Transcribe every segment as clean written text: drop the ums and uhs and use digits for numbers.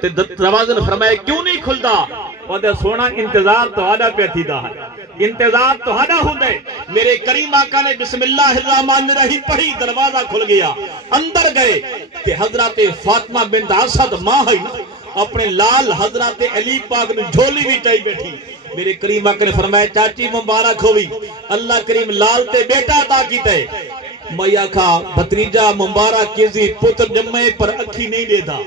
تے دروازے نے فرمایا کیوں نہیں کھلدا؟ وہ تے سونا انتظار تہاڈا پہ تھیدا ہے، انتظار تہاڈا ہوندا ہے۔ میرے کریم آقا نے بسم اللہ الرحمن الرحیم پڑھی، دروازہ کھل گیا، اندر گئے تے حضرت فاطمہ بنت اسد ماں ہے اپنے لال حضرت علی پاک نے جھولی بھی چائی بیٹھی۔ میرے کریم آقا نے فرمایا چاچی مبارک ہوئی، اللہ کریم لال تے بیٹا عطا کیتا ہے۔ میں آکھا بھتریجا مبارک کیسی پتر جمعے پر اکھی نہیں دے دا،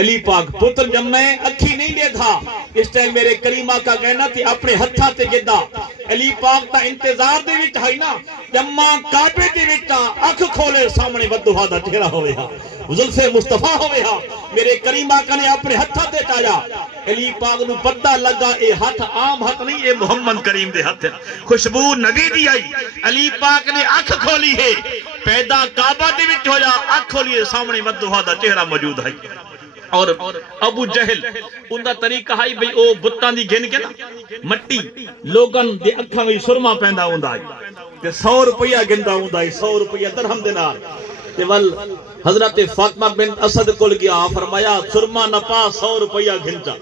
علی پاک پتر جمعے اکھی نہیں دے تھا۔ اس ٹائم میرے کریم آقا کہنا تھی اپنے ہتھا تے جدا علی پاک تا انتظار دے وچ ہے نا، جمع کعبے دے وچ اکھ کھولے سامنے ودوہا دا چہرہ ہوئے ہا، زلف مصطفیٰ ہوئے ہا۔ میرے کریم آقا نے اپنے ہتھا تے چایا، علی پاک نو پتہ لگا اے ہاتھ عام ہاتھ نہیں، اے محمد کریم دے ہاتھ، خوشبو نبی دی آئی۔ علی پاک نے اکھ کھولی ہے، پیدا کعبہ دے وچ ہویا، اکھ کھولی سامنے ودوہا دا چہرہ موجود ہے۔ اور ابو جہل اندہ طریقہ ہے بھئی او بتاں دی گن کے نا مٹی لوگن دے اکھاں وچ سرما پیندا ہوندا ہے تے 100 روپیہ گندا ہوندا ہے، 100 روپیہ درہم دے نال تے ول حضرت فاطمہ بنت اسد کول گیا، فرمایا سرما نہ پا 100 روپیہ گھنچا،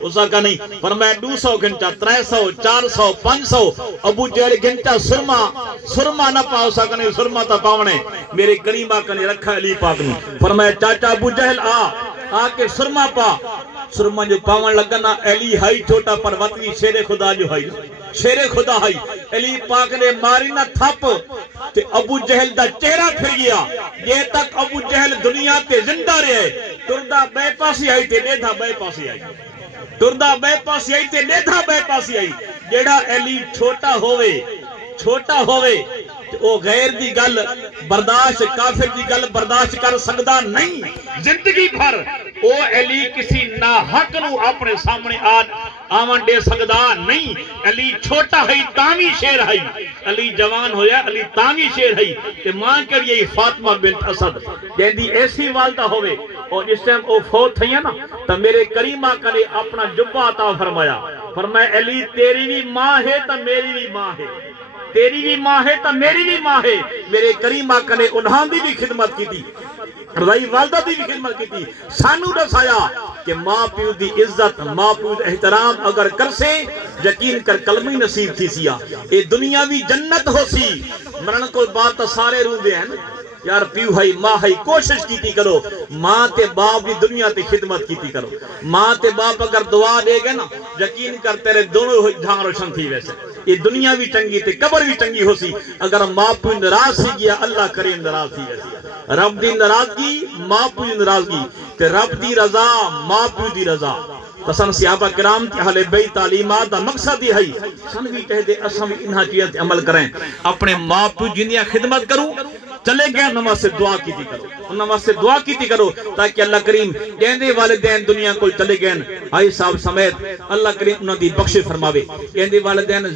اس کا نہیں فرمایا 200 گھنٹا، 300 400 500 ابو جہل گھنٹا سرما نہ پا، اس کا نہیں سرما تا پاونے۔ میرے کریم آقا نے رکھا علی پاک نے، فرمایا چاچا ابو جہل آ کے سرما پا، سرما جو پاون لگا نا، علی ہائی چھوٹا پر وطنی شیر خدا جو ہائی، شیر خدا ہائی، علی پاک نے ماری نہ تھپ تے ابو جہل دا چہرہ پھر گیا۔ یہ تک ابو جہل دنیا تے زندہ رہے، تردہ بے پاسی آئی تے نیدھا بے پاسی آئی، تردہ بے پاسی آئی تے نیدھا بے پاسی آئی۔ جیڑا علی چھوٹا ہوئے او غیر دی گل برداشت، کافر دی گل برداشت کر سکدا نہیں، زندگی بھر او علی کسی ناحق نو اپنے سامنے آمن دے سکدا نہیں۔ علی چھوٹا ہے تامی شیر ہے، علی جوان ہویا علی تامی شیر ہے تے ماں کریے فاطمہ بنت اسد جیندی ایسی والدہ ہوئے اور اس ٹائم او فوت تھئی نا تا میرے کریم آقا نے اپنا جبہ عطا فرمایا، فرمایا علی تیری بھی ماں ہے تا میری بھی ماں ہے، تیری بھی ماں ہے تا میری بھی ماں ہے۔ میرے کریم آقا نے انہاں دی بھی خدمت کی تھی، رضائی والدہ دی بھی خدمت کی تھی، سانو دسایا کہ ماں پیو دی عزت، ماں پیو دی احترام اگر کر سے یقین کر کلمی نصیب تھی سیا، اے دنیاوی جنت ہو سی۔ مرن کو بات سارے روندے ہیں یار پیو ہے ماں ہے، کوشش کیتی کرو ماں تے باپ دی دنیا تے خدمت کیتی کرو۔ ماں تے باپ اگر دعا دے گے نا یقین کر تیرے دونوں جہاں روشن تھی۔ ویسے یہ دنیا بھی چنگی تے قبر بھی چنگی ہو سی، اگر ماں پیو ناراض سی گیا اللہ کریم ناراض تھی ویسے، رب دی ناراضگی ماں پیو دی ناراضگی تے رب دی رضا ماں پیو دی رضا۔ پسند صحابہ کرام تے اہل بیت تعلیمات دا مقصد یہ ہے سن بھی کہہ دے اساں بھی انہاں چیزاں تے عمل کریں، اپنے ماں پیو جنیا خدمت کروں، چلے گئے نماز سے دعا کیتی کرو، نماز سے دعا کیتی کرو تاکہ اللہ کریم جیندے والدین دنیا کو چلے گئے آئی صاحب سمیت اللہ کریم انہاں دی بخش فرماوے، جیندے والدین